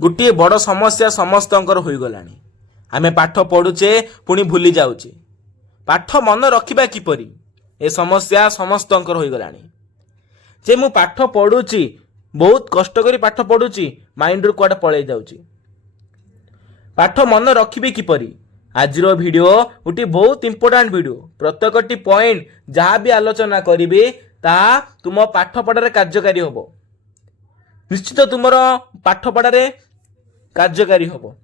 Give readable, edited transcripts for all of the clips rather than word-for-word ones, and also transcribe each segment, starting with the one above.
गोटे बड़ समस्या समस्तंकर हो गलानी। आमे पाठ पढ़ुचे पुणी भूली जाऊचे, पाठ मन रखिबा किपरि ए समस्या समस्तंकर हो गलानी। जे मु पाठ पढ़ुची बहुत कष्ट करी पाठ पढ़ुची माइंड रु कुआडे पळै जाउची, पाठ मन रखिबे किपरि। आज वीडियो गोटे बहुत इंपोर्टेंट वीडियो, प्रत्येकटी पॉइंट जहाँ भी आलोचना करिवे ता तुम पाठ पढ़ारे कार्यकारी होबो, निश्चित तुमर पाठ पढ़ारे कार्यकारी होबो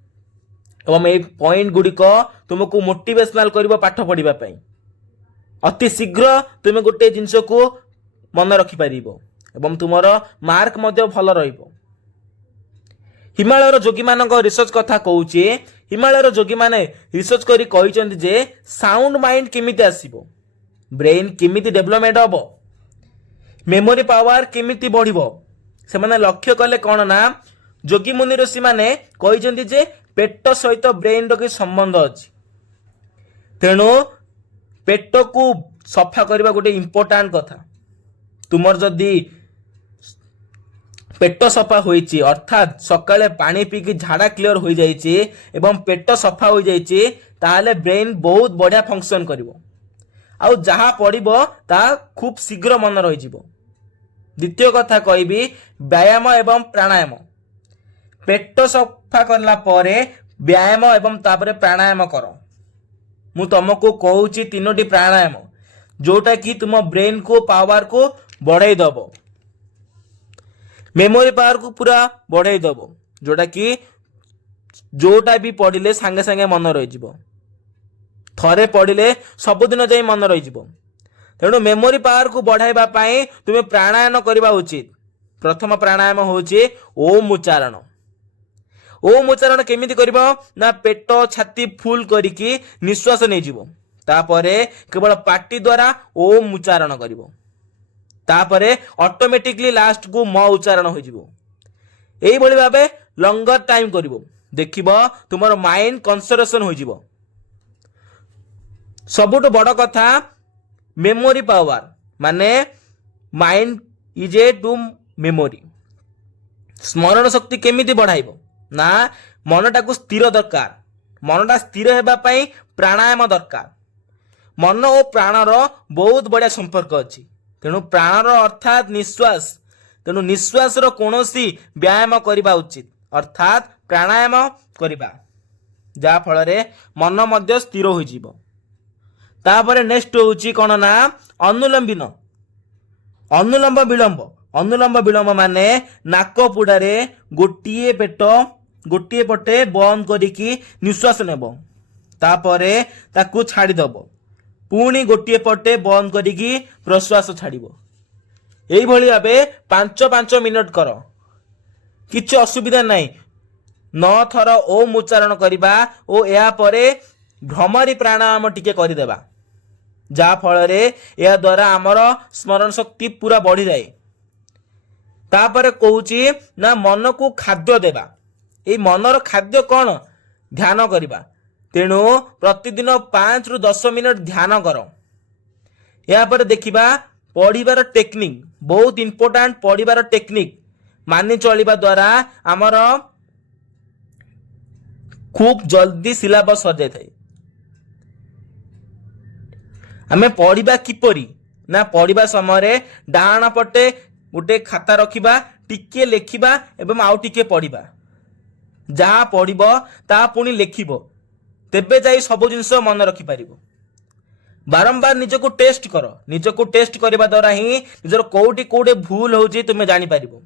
एवं ए पॉइंट गुड़िक तुमको मोटिवेशनल करिवो पाठ पढ़िबा पई। अति शीघ्र तुम गोटे जिनस को मन रखि पारिबो एवं तुमर मार्क मध्य भल रहिबो। हिमालयर जोगी मानक रिसर्च कथा कहूचे, हिमालयर जोगी माने रिसर्च करी कहिसंती जे साउंड माइंड केमिति आसीबो, ब्रेन केमिति डेवलपमेंट होबो, मेमोरी पावर केमिति बढ़िबो। से माने लक्ष्य कले कोन ना जोगी मुनि ऋषि माने कहिसंती जे पेट सहित ब्रेन रो कि संबंध अछि, तेणु पेट को सफा करबा गोटे इंपोर्टेंट कथा। तुमर जदी पेट सफा होईची अर्थात सकाळे पानी पी की झाड़ा क्लियर हो जाईची एवं पेट सफा हो जाईची ताहले ब्रेन बहुत बढ़िया फंक्शन करिवो, आउ जहाँ पढ़िबो ता खूब शीघ्र मन रही जिवो। द्वितीय कथा कहबी व्यायाम एवं प्राणायाम। पेट सफा करला परे व्यायाम एवं तापरे प्राणायाम करो। मु तुमको कहूची तीनोटी प्राणायाम जोटा कि तुम ब्रेन को पावर को बढ़ाई दबो, मेमोरी पावर को पूरा बढ़ाई दबो, जोटा कि जोटा भी पढ़िले सांगे सांगे मन रही जिवो, थरे पढ़िले सबुदिन जाई मन रही जिवो। तेणु मेमोरी पावर को बढ़ाइबा पाई तुमे प्राणायाम करबा उचित। प्रथम प्राणायाम होचे ओम उच्चारण। ओम उच्चारण केमिति करिवो ना पेट छाती फुल करिकी निश्वास नै जिवो, तापरे केवल पाटी द्वारा ओम उच्चारण करिवो, तापरे ऑटोमेटिकली लास्ट को म उच्चारण हो जिवो। एई भली भाबे लंगर टाइम करिवो, देखिबो तुमर माइंड कंसंट्रेशन हो जिवो। सबुठ बड़ कथा मेमोरी पावर माने mind is a to memory. स्मरण शक्ति केमिति बढ़ाइबो ना मनटा को स्थिर दरकार, मनटा स्थिर हेबा पई प्राणायाम दरकार। मन और प्राणर बहुत बढ़िया संपर्क अछि, तेणु प्राणर अर्थात निश्वास, तेणु निश्वास रो कोनोसी व्यायाम करिबा उचित अर्थात प्राणायाम करिबा, जा फल रे मन मध्य स्थिर हो जिवो। तापरे नेक्स्ट होची कोन ना अनुलोम विलोम। अनुलोम विलोम, अनुलोम विलोम माने नाक पुडारे गोटिए पेट गोटिए पटे बंद करिकी निश्वास नेबो, तापरे ताकू छाड़ी दबो, पुणी गोटिए पटे बंद करिकी प्रश्वास छाड़िबो। एई भली भाबे 5-5 मिनिट करो, किछ असुविधा नाही। 9 थर ओम उच्चारण करिबा ओ या परे भ्रमरी प्राणायाम टिके करि देबा, जा फल रे या द्वारा आमर स्मरण शक्ति पूरा बढ़ी जाए। तापरे कहूची ना मन को खाद्य देबा। ए मनर खाद्य कौन? ध्यान करिबा। तेणु प्रतिदिन 5 ରୁ 10 मिनिट ध्यान करो। या पर देखिबा पढ़िबार टेक्निक बहुत इंपोर्टेंट। पढ़िबार टेक्निक मानि चलिबा द्वारा आमर खूब जल्दी सिलेबस सर जाय थाए। आमे पढ़िबा किपरि ना पढ़िबा समय रे डाहाण पटे गोटे खाता रखिबा, टिके लेखिबा एवं आउ टिके पढ़िबा, जहाँ पढ़िबो ता पुणी लेखिबो, तेबे जाई सब जिनस मन रखि पारिबो। बारंबार निजको टेस्ट करो, निजको टेस्ट करबा द्वारा ही निजर कोउटी कोडे भूल होची तुमे जानि पारिबो।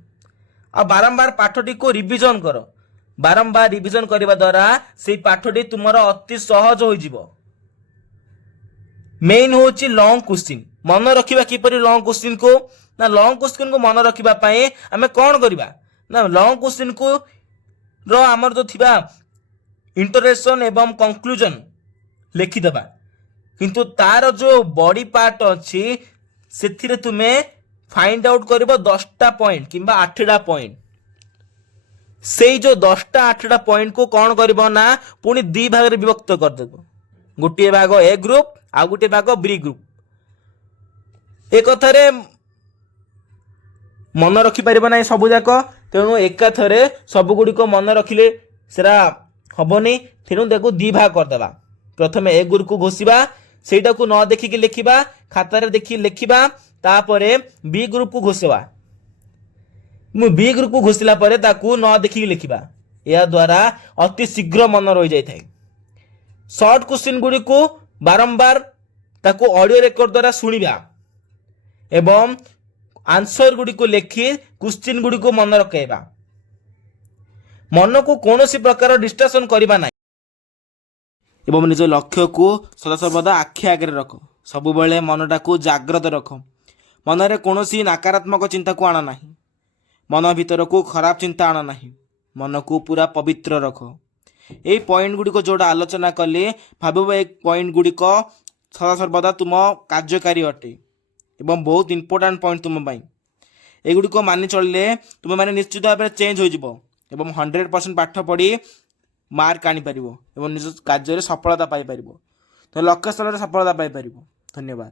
आ बारंबार पाठटी को रिवीजन करो, बारंबार रिवीजन करबा द्वारा सेई पाठटी तुमर अति सहज होई जिवो। मेन होची लॉन्ग क्वेश्चन। मन रखिबा किपरि लॉन्ग क्वेश्चन को ना लॉन्ग क्वेश्चन को मन रखिबा पई हमें कोन करबा ना लॉन्ग क्वेश्चन को रो हमर जो थिबा इंटरेक्शन एवं कंक्लूजन लिखि देबा, किंतु तार जो बॉडी पार्ट अछि सेथिरे तुमे फाइंड आउट करबो 10टा पॉइंट किंबा 8टा पॉइंट। सेई जो 10टा 8टा पॉइंट को कोन करबो ना पुनी 2 भाग रे विभक्त कर देबो, गोटे भाग ए ग्रुप आ गोटे भाग बी ग्रुप। ए कथारे मन रखि परिबो नै सब जाक, तेणु एकाथरे सबुगुड़िक मन रखिले सेरा हबनी। तेणु ताको दी भाग करदेबा। प्रथमे ए ग्रुप को घोषिबा, सेटा को न देखिकी लिखिबा, खातार देखि लिखिबा, तापरे बी ग्रुप को घोषिबा। बी ग्रुप को घोषिला परे ताकू न देखिकी लिखिबा। या द्वारा अति शीघ्र मन रही जाय थाए। शॉर्ट क्वेश्चन गुडी को बारंबार ताकू ऑडियो रेकॉर्ड द्वारा सुनिबा एवं आंसर गुडी को लिखि क्वेश्चन गुडी को मन रखेबा। मन को कौनसी प्रकार डिस्ट्रैक्शन करबा नाही एवं निज लक्ष्य को सदा सर्वदा आखि आगे रख। सबु बेले मनटा को जाग्रत रख। मनरे कौनसी नकारात्मक चिंता को आना नाही। मन भीतर को खराब चिंता आना नाही। मन को पूरा पवित्र रख। ये पॉइंट गुडी को जोड़ा आलोचना कले भाव एक पॉइंट गुडी को सदा सर्वदा तुम कार्यकारी अटे एवं बहुत इंपोर्टेंट पॉइंट तुम पाई। एगुडी को मानि चलले तुम माने निश्चित भाव चेंज हो जिवो एवं 100% पाठ पढ़ी मार्क आनी परिबो एवं निज कार्य सफलता पाई परिबो। तो लक्ष्य स्थल सफलता पाई परिबो। धन्यवाद।